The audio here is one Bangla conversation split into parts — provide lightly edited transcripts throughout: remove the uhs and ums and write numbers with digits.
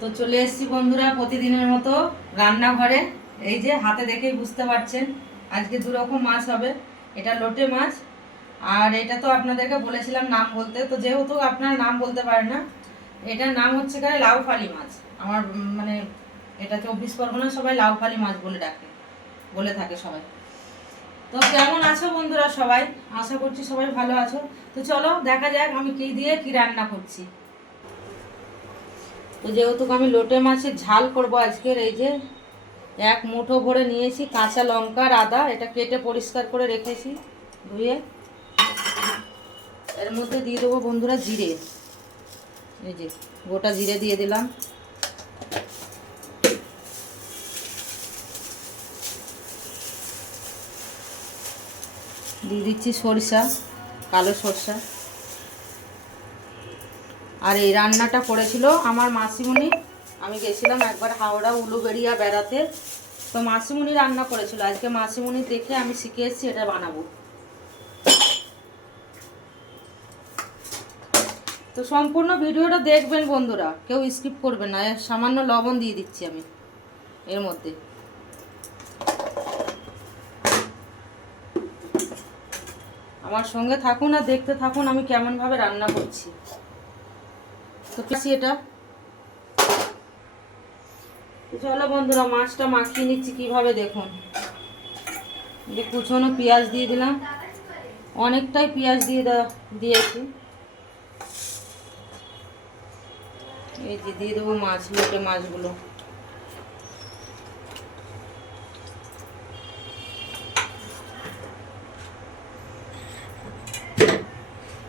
তো চলে এসেছি বন্ধুরা প্রতিদিনের মতো রান্নাঘরে। এই যে হাতে দেখেই বুঝতে পারছেন আজকে দু রকম মাছ হবে। এটা লোটে মাছ, আর এটা তো আপনাদেরকে বলেছিলাম নাম বলতে, তো যেহেতু আপনারা নাম বলতে পারেন না, এটার নাম হচ্ছে লাউফালি মাছ। আমার মানে এটা 24 পরগনা সবাই লাউফালি মাছ বলে থাকে সবাই। তো কেমন আছো বন্ধুরা সবাই? আশা করছি সবাই ভালো আছো। তো চলো দেখা যাক আমি কি দিয়ে কি রান্না করছি। তো যেহেতু আমি লোটে মাছের ঝাল করব আজকের, এই যে এক মুঠো ভরে নিয়েছি কাঁচা লঙ্কা আর আদা, এটা কেটে পরিষ্কার করে রেখেছি ধুয়ে। এর মধ্যে দিয়ে দেবো বন্ধুরা জিরে, এই যে গোটা জিরে দিয়ে দিলাম। দিয়ে দিচ্ছি সরিষা, কালো সরষা। আর এই রান্নাটা করেছিল আমার মাসিমণি। আমি গেছিলাম একবার হাওড়া উলুবেড়িয়া বেড়াতে, তো মাসিমণি রান্না করেছিল। আজকে মাসিমণি দেখে আমি শিখে এসেছি এটা বানাবো। তো সম্পূর্ণ ভিডিওটা দেখবেন বন্ধুরা, কেউ স্কিপ করবেন না। সামান্য লবণ দিয়ে দিচ্ছি আমি এর মধ্যে। আমার সঙ্গে থাকুন আর দেখতে থাকুন আমি কেমনভাবে রান্না করছি। তো এটা চলো বন্ধুরা মাছটা মাখিয়ে নিচ্ছি কিভাবে দেখুন। কুচনো পেঁয়াজ দিয়ে দিলাম, অনেকটাই পেঁয়াজ দিয়েছি। এই যে দিয়ে দেবো মাছ, লোটে মাছগুলো।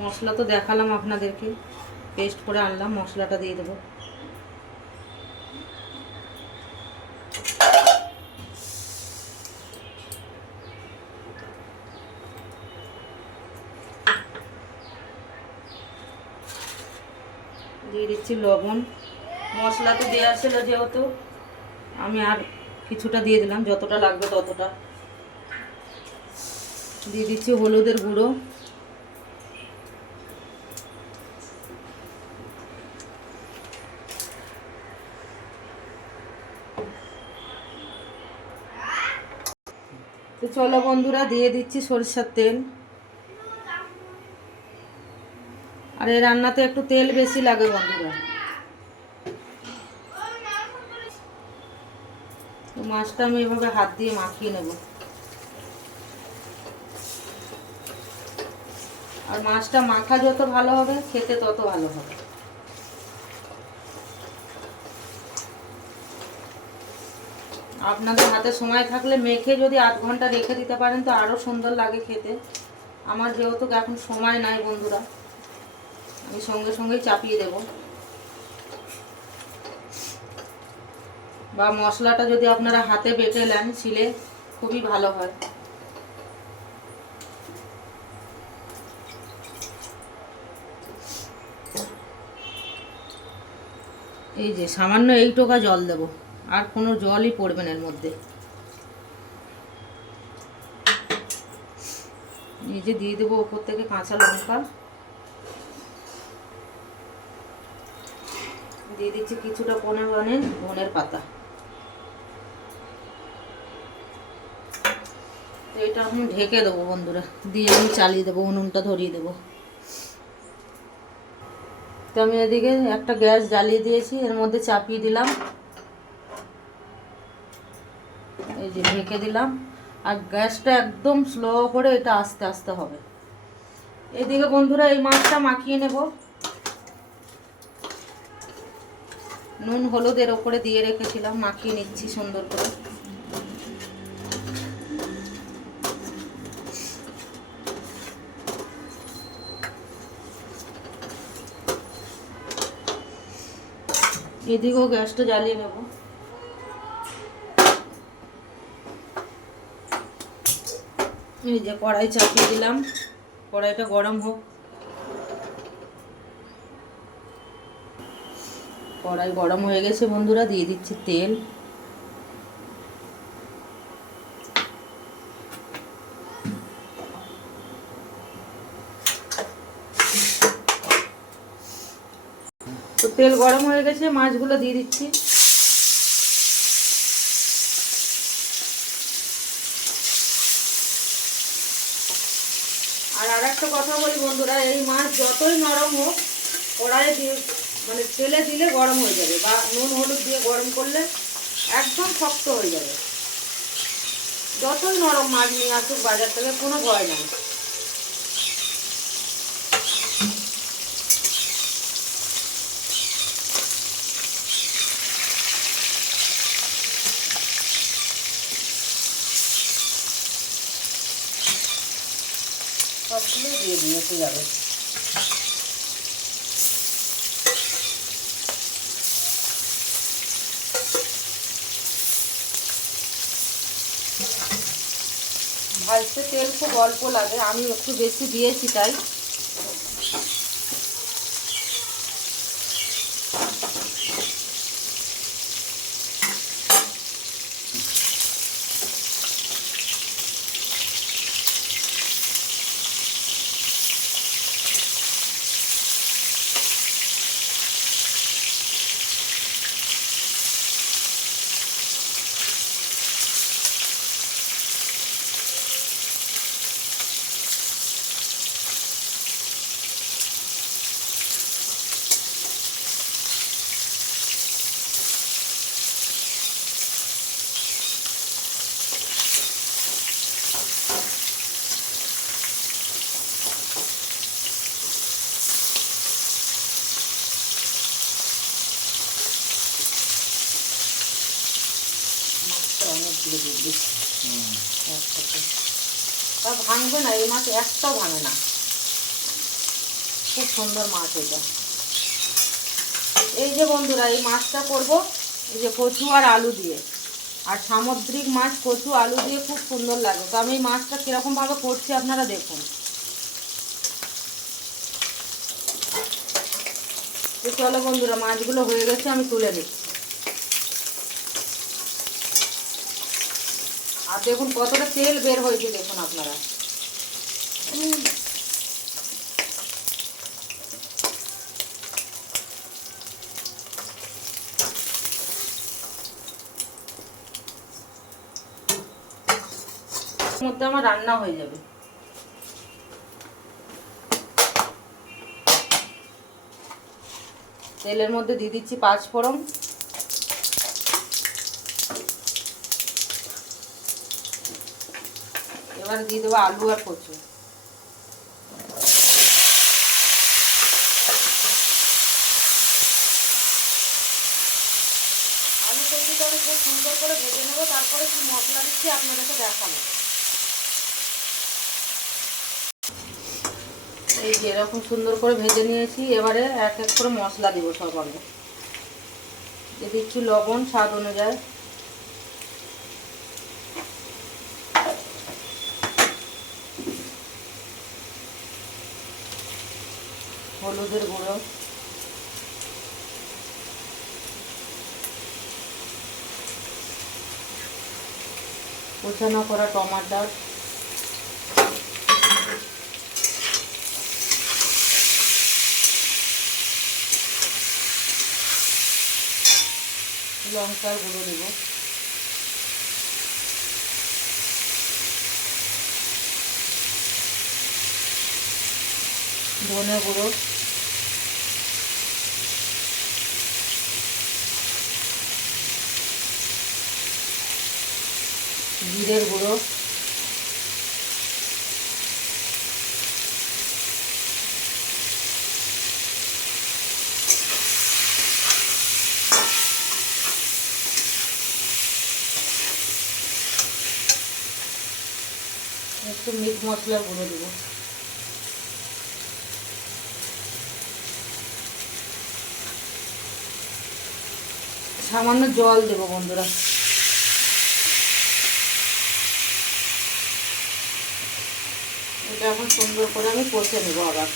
মশলা তো দেখালাম আপনাদেরকে, পেস্ট করে আনলাম, মশলাটা দিয়ে দেবো। দিয়ে দিচ্ছি লবণ। মশলা তো দেওয়া ছিল যেহেতু, আমি আর কিছুটা দিয়ে দিলাম, যতটা লাগবে ততটা। দিয়ে দিচ্ছি হলুদের গুঁড়ো, তো চলো বন্ধুরা দিয়ে দিচ্ছি সরিষার তেল। আর এই রান্নাতে একটু তেল বেশি লাগে বন্ধুরা। তো মাছটা আমি এভাবে হাত দিয়ে মাখিয়ে নেব। আর মাছটা মাখা যত ভালো হবে খেতে তত ভালো হবে। আপনাদের হাতে সময় থাকলে মেখে যদি 8 ঘন্টা রেখে দিতে পারেন তো আরও সুন্দর লাগে খেতে। আমার যেহেতু এখন সময় নাই বন্ধুরা, আমি সঙ্গে সঙ্গেই চাপিয়ে দেব। বা মশলাটা যদি আপনারা হাতে বেটে নেন ছিলে, খুবই ভালো হয়। এই যে সামান্য এইটুকু জল দেব, আর কোনো জলই পড়বে না এর মধ্যে। এই যে দিয়ে দেবো ওপর থেকে কাঁচা লঙ্কা, দিয়ে দিচ্ছি কিছুটা ধনের পাতা। তো এটা এখন ঢেকে দেবো বন্ধুরা, দিয়ে আমি চালিয়ে দেবো, উনুনটা ধরিয়ে দেবো। তো আমি এদিকে একটা গ্যাস জ্বালিয়ে দিয়েছি, এর মধ্যে চাপিয়ে দিলাম, এই যে ঢেকে দিলাম। আর গ্যাসটা একদম স্লো করে এটা আস্তে আস্তে হবে। এদিকে বন্ধুরা এই মাছটা মাখিয়ে নেব। নুন হলুদ এর ওপরে দিয়ে রেখেছিলাম, মাখিয়ে নিচ্ছি সুন্দর করে। এদিকেও গ্যাসটা জ্বালিয়ে নেব। এই যে কড়াই চাপিয়ে দিলাম, কড়াইটা গরম হোক। কড়াই গরম হয়ে গেছে বন্ধুরা, দিয়ে দিচ্ছি তেল। তো তেল গরম হয়ে গেছে, মাছগুলো দিয়ে দিচ্ছি। আর একটা কথা বলি বন্ধুরা, এই মাছ যতই নরম হোক কড়াইয়ে দিয়ে মানে তেলে দিলে গরম হয়ে যাবে, বা নুন হলুদ দিয়ে গরম করলে একদম শক্ত হয়ে যাবে। যতই নরম মাছ নিয়ে আসুক বাজার থেকে, কোনো ভয় নাই। সবগুলো দিয়ে দিয়েতে যাবে। ভাজতে তেল খুব অল্প লাগে, আমি একটু বেশি দিয়েছি তাই। অনেকগুলো দিয়ে দিচ্ছি একসাথে, তা ভাঙবে না, এই মাছ একটাও ভাঙে না। খুব সুন্দর মাছ এটা। এই যে বন্ধুরা, এই মাছটা করব এই যে কচু আর আলু দিয়ে, আর সামুদ্রিক মাছ কচু আলু দিয়ে খুব সুন্দর লাগে। তো আমি এই মাছটা কীরকমভাবে করছি আপনারা দেখুন। তো চলো বন্ধুরা, মাছগুলো হয়ে গেছে, আমি তুলে নিচ্ছি। আর দেখুন কতটা তেল বের হয়েছে, দেখুন আপনারা। মধ্যে আমার রান্না হয়ে যাবে। তেলের মধ্যে দিয়ে দিচ্ছি 5 ফোড়ন, এবার দিয়ে দেবো আলু আর কচু। আলু কচুটা আমি খুব সুন্দর করে ভেজে নেবো, তারপরে কি মশলা দিচ্ছি আপনাদেরকে দেখাবো। এই যে এরকম সুন্দর করে ভেজে নিয়েছি, এবারে এক এক করে মশলা দিব সব। আগে দিয়ে দিচ্ছি লবণ স্বাদ অনুযায়ী, হলুদের গুঁড়ো, কুচানো করা টমাটার, লঙ্কার গুঁড়ো দেব, ধনে গুঁড়ো, জিরের গুঁড়ো, একটু মিট মশলার গুঁড়ো দেবো, সামান্য জল দেবো বন্ধুরা। এটা এখন সুন্দর করে আমি কষে নেব আবার।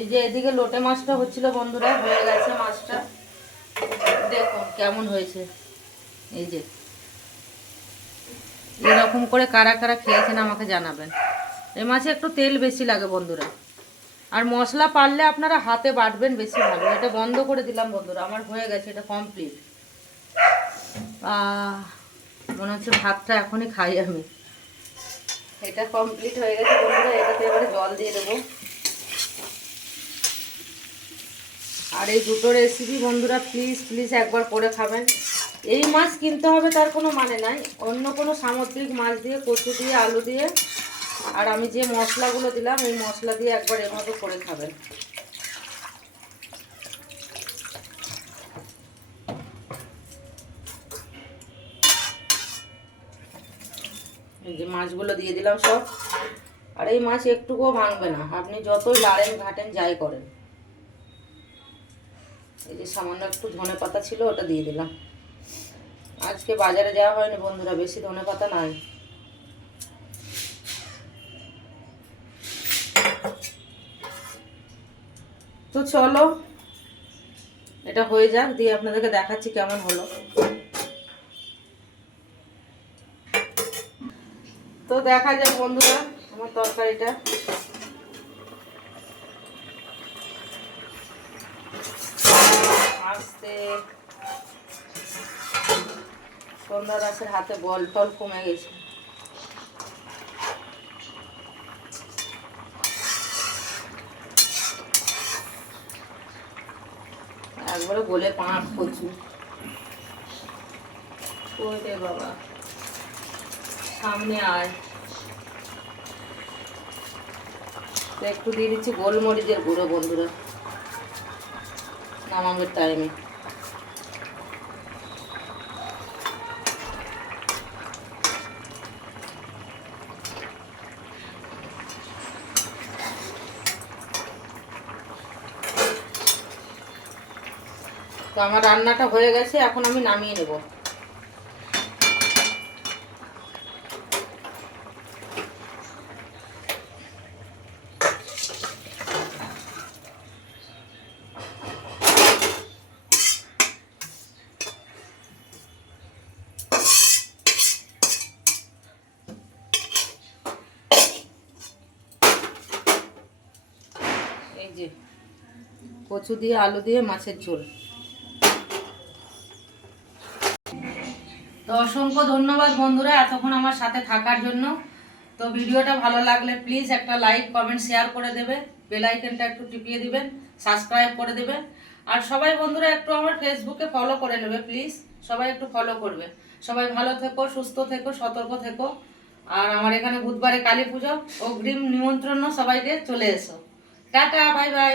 এই যে এদিকে লোটে মাছটা হচ্ছিল বন্ধুরা, হয়ে গেছে মাছটা, দেখুন কেমন হয়েছে। এই যে এরকম করে কারা কারা খেয়েছেন আমাকে জানাবেন। এই মাছে একটু তেল বেশি লাগে বন্ধুরা। আর মশলা পারলে আপনারা হাতে বাটবেন, বেশি ভালো। এটা বন্ধ করে দিলাম বন্ধুরা, আমার হয়ে গেছে, এটা কমপ্লিট। মনে হচ্ছে ভাতটা এখনই খাই আমি। এটা কমপ্লিট হয়ে গেছে বন্ধুরা, এটাতে এবারে জল দিয়ে দেবো। আর এই দুটো রেসিপি বন্ধুরা প্লিজ প্লিজ একবার করে খাবেন। এই মাছ কিনতে হবে তার কোনো মানে নাই, অন্য কোনো সামুদ্রিক মাছ দিয়ে, কচু দিয়ে, আলু দিয়ে, আর আমি যে মশলাগুলো দিলাম এই মশলা দিয়ে একবার এভাবে করে খাবেন। এই যে মাছগুলো দিয়ে দিলাম সব। আর এই মাছ একটুকুও ভাঙবে না, আপনি যতই লাড়েন ঘাটেন যাই করেন। এই যে সামান্য একটু ধনে পাতা ছিল, ওটা দিয়ে দিলাম। আজকে বাজারে যাওয়া হয়নি বন্ধুরা, বেশি ধনে পাতা নাই। তো চলো এটা হয়ে যাক, দিয়ে আপনাদেরকে দেখাচ্ছি কেমন হলো। তো দেখা যাক বন্ধুরা আমার তরকারিটা। আস্তে সন্ধ্যা দাসের হাতে বল টল কমে গেছে। একবারে বলে পাঁচ কচু। ওই রে বাবা, সামনে আয়। একটু দিয়ে দিচ্ছি গোলমরিচের গুঁড়ো বন্ধুরা নামানোর টাইমে। তো আমার রান্নাটা হয়ে গেছে, এখন আমি নামিয়ে নেব। এই যে কচু দিয়ে আলু দিয়ে মাছের ঝোল। তো অসংখ্য ধন্যবাদ বন্ধুরা এতক্ষণ আমার সাথে থাকার জন্য। তো ভিডিওটা ভালো লাগলে প্লিজ একটা লাইক কমেন্ট শেয়ার করে দেবে, বেল আইকনটা একটু টিপিয়ে দিবেন, সাবস্ক্রাইব করে দেবেন। আর সবাই বন্ধুরা একটু আমার ফেসবুকে ফলো করে নেবে প্লিজ, সবাই একটু ফলো করবে। সবাই ভালো থেকো, সুস্থ থেকো, সতর্ক থেকো। আর আমার এখানে বুধবারে কালী পুজো, অগ্রিম নিমন্ত্রণ, সবাইকে চলে এসো। Tata, bye bye.